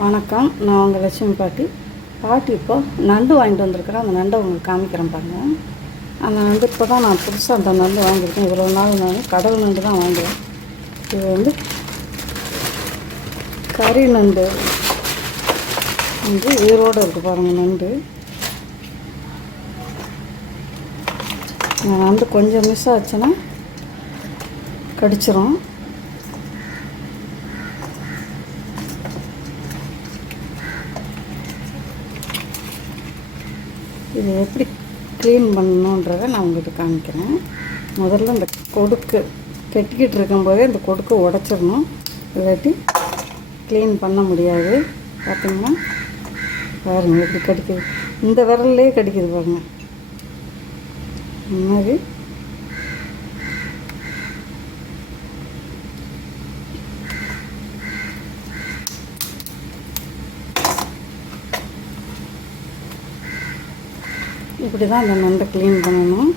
வணக்கம். நான் உங்கள் லட்சுமி பாட்டி. பாட்டி இப்போ நண்டு வாங்கிட்டு வந்திருக்கிறேன் அந்த நண்டை உங்களுக்கு காமிக்கிறேன் பாருங்கள் அந்த நண்டு இப்போ தான் நான் புதுசாக அந்த நண்டு வாங்கியிருக்கேன். இவ்வளோ நாள் நான் கடல் நண்டு தான் வாங்குவேன். இது வந்து கறி நண்டு. வந்து உயிரோடு இருக்குது பாருங்கள் நண்டு. நண்டு கொஞ்சம் மிஸ் ஆச்சுன்னா கடிச்சிரும். இது எப்படி க்ளீன் பண்ணணுன்றதை நான் உங்களுக்கு காமிக்கிறேன். முதல்ல இந்த கொடுக்கு கட்டிக்கிட்டு இருக்கும்போதே இந்த கொடுக்கு உடச்சிடணும். இல்லாட்டி க்ளீன் பண்ண முடியாது. பார்த்தீங்கன்னா பாருங்கள் எப்படி கடிக்குது. இந்த விரல்லே கடிக்குது பாருங்கள் இந்த மாதிரி இப்படி தான் அந்த நண்டை க்ளீன் பண்ணணும்.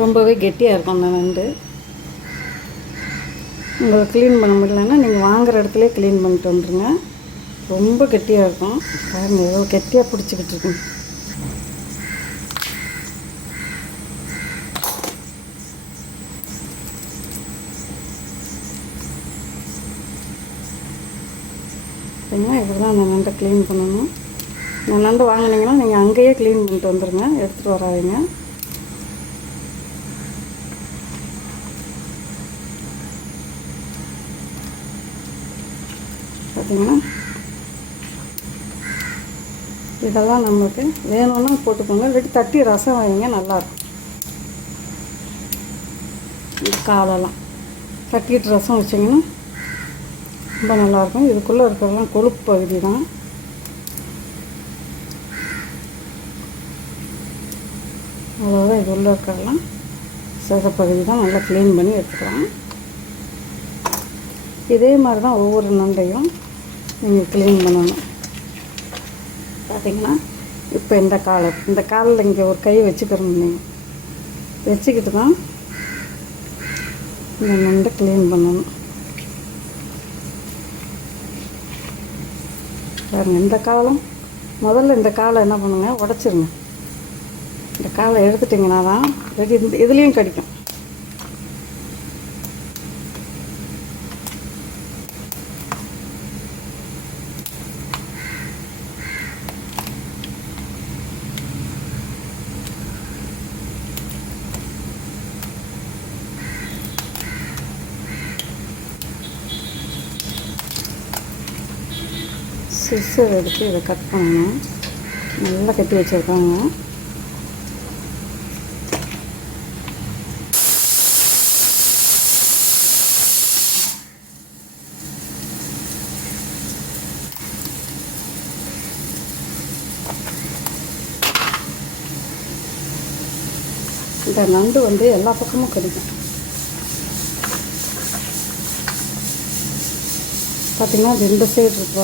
ரொம்பவே கெட்டியாக இருக்கும் அந்த நண்டு. உங்களுக்கு க்ளீன் பண்ண முடியலன்னா நீங்கள் வாங்குகிற இடத்துல க்ளீன் பண்ணிட்டு வந்துடுங்க ரொம்ப கெட்டியாக இருக்கும். பாருங்கள் எவ்வளோ கெட்டியாக பிடிச்சிக்கிட்டு இருக்கும் சரிங்களா இப்படி தான் அந்த நண்டை க்ளீன் பண்ணணும். இந்த நண்டு வாங்கினீங்கன்னா நீங்கள் அங்கேயே க்ளீன் பண்ணிட்டு வந்துடுங்க எடுத்துகிட்டு வராதிங்க. பார்த்தீங்கன்னா இதெல்லாம் நம்மளுக்கு வேணும்னா போட்டுக்கோங்க. இல்லாட்டி தட்டி ரசம் வைங்க நல்லாயிருக்கும் காலெல்லாம். தட்டிட்டு ரசம் வச்சிங்கன்னா ரொம்ப நல்லாயிருக்கும். இதுக்குள்ளே இருக்கிறதெல்லாம் கொழுப்பு பகுதி தான். அவ்வளோதான் இது உள்ளே இருக்கிறதெல்லாம். சித பகுதி தான் நல்லா க்ளீன் பண்ணி எடுத்துக்கலாம். இதே மாதிரி தான் ஒவ்வொரு நண்டையும் நீங்கள் க்ளீன் பண்ணணும். பார்த்தீங்கன்னா இப்போ இந்த காலை இந்த காலில் இங்கே ஒரு கை வச்சுக்கிறோம் நீங்கள் வச்சுக்கிட்டு தான் இந்த நண்டை க்ளீன் பண்ணணும். பாருங்க இந்த காலம் முதல்ல இந்த காலை என்ன பண்ணுங்கள் உடச்சிருங்க. இந்த காலை எடுத்துட்டிங்கன்னா தான் இது இந்த இதுலேயும் கடிக்கும். சிஸ்ஸர் எடுத்து இதை கட் பண்ணணும். நல்லா கட்டி வச்சுருக்காங்க. இந்த நண்டு வந்து எல்லா பக்கமும் கிடைக்கும். பார்த்தீங்கன்னா ரெண்டு சைடு இருக்கு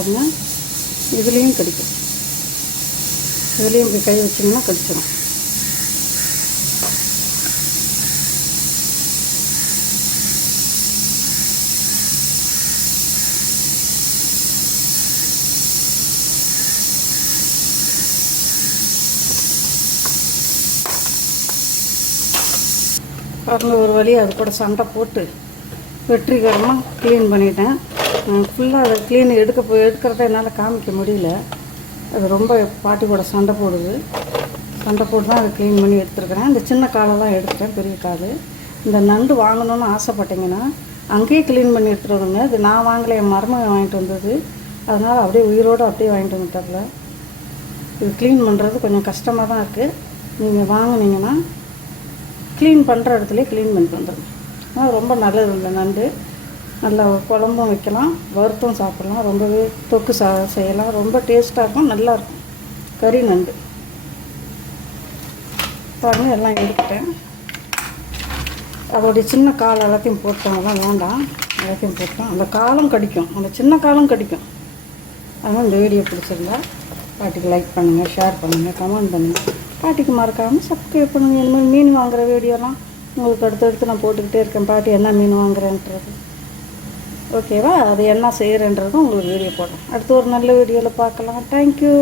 இதுலேயும் கடிக்கும். இதுலேயும் இப்படி கை வச்சிங்கன்னா கடிச்சிடும் பாருங்க ஒரு வழி அது கூட சண்டை போட்டு வெற்றிகரமாக க்ளீன் பண்ணிட்டேன். ஃபுல்லாக அதை க்ளீன் எடுக்க போய் எடுக்கிறத என்னால் காமிக்க முடியல. அது ரொம்ப பாட்டி கூட சண்டை போடுது. சண்டை போட்டு தான் அதை க்ளீன் பண்ணி எடுத்துருக்கிறேன். இந்த சின்ன காலை தான் எடுத்துட்டேன் பெரிய கால். இந்த நண்டு வாங்கணும்னு ஆசைப்பட்டீங்கன்னா அங்கேயே க்ளீன் பண்ணி எடுத்துகிட்டு வருங்க இது நான் வாங்கலை என் மருமகன் வாங்கிட்டு வந்தது. அதனால் அப்படியே உயிரோடு அப்படியே வாங்கிட்டு வந்துட்டாப்புல. இது க்ளீன் பண்ணுறது கொஞ்சம் கஷ்டமாக தான் இருக்குது நீங்கள் வாங்கினீங்கன்னா க்ளீன் பண்ணுற இடத்துலையே க்ளீன் பண்ணிட்டு வந்துடுங்க ஆனால் ரொம்ப நல்லது இந்த நண்டு. நல்லா குழம்பும் வைக்கலாம் வறுத்தும் சாப்பிட்லாம் ரொம்பவே தொக்கு சா செய்யலாம். ரொம்ப டேஸ்ட்டாக இருக்கும் நல்லாயிருக்கும் கறி நண்டு. பாருங்கள் எல்லாம் எடுத்துட்டேன். அதோடைய சின்ன கால் எல்லாத்தையும் போட்டோம். அதெல்லாம் வேண்டாம். எல்லாத்தையும் போட்டோம். அந்த காலும் கடிக்கும். அந்த சின்ன காலும் கடிக்கும். அதனால் இந்த வீடியோ பிடிச்சிருந்தா பாட்டிக்கு லைக் பண்ணுங்கள் ஷேர் பண்ணுங்கள் கமெண்ட் பண்ணுங்கள் பாட்டிக்கு மறக்காமல் சப்ஸ்கிரைப் பண்ணுங்கள் இனிமேல் மீன் வாங்குகிற வீடியோலாம் உங்களுக்கு அடுத்தடுத்து நான் போட்டுக்கிட்டே இருக்கேன். பாட்டி என்ன மீன் வாங்குறேன்றது. ஓகேவா? அது என்ன செய்கிறேன்றதும் உங்களுக்கு வீடியோ போடுறேன். அடுத்து ஒரு நல்ல வீடியோவில் பார்க்கலாம். தேங்க்யூ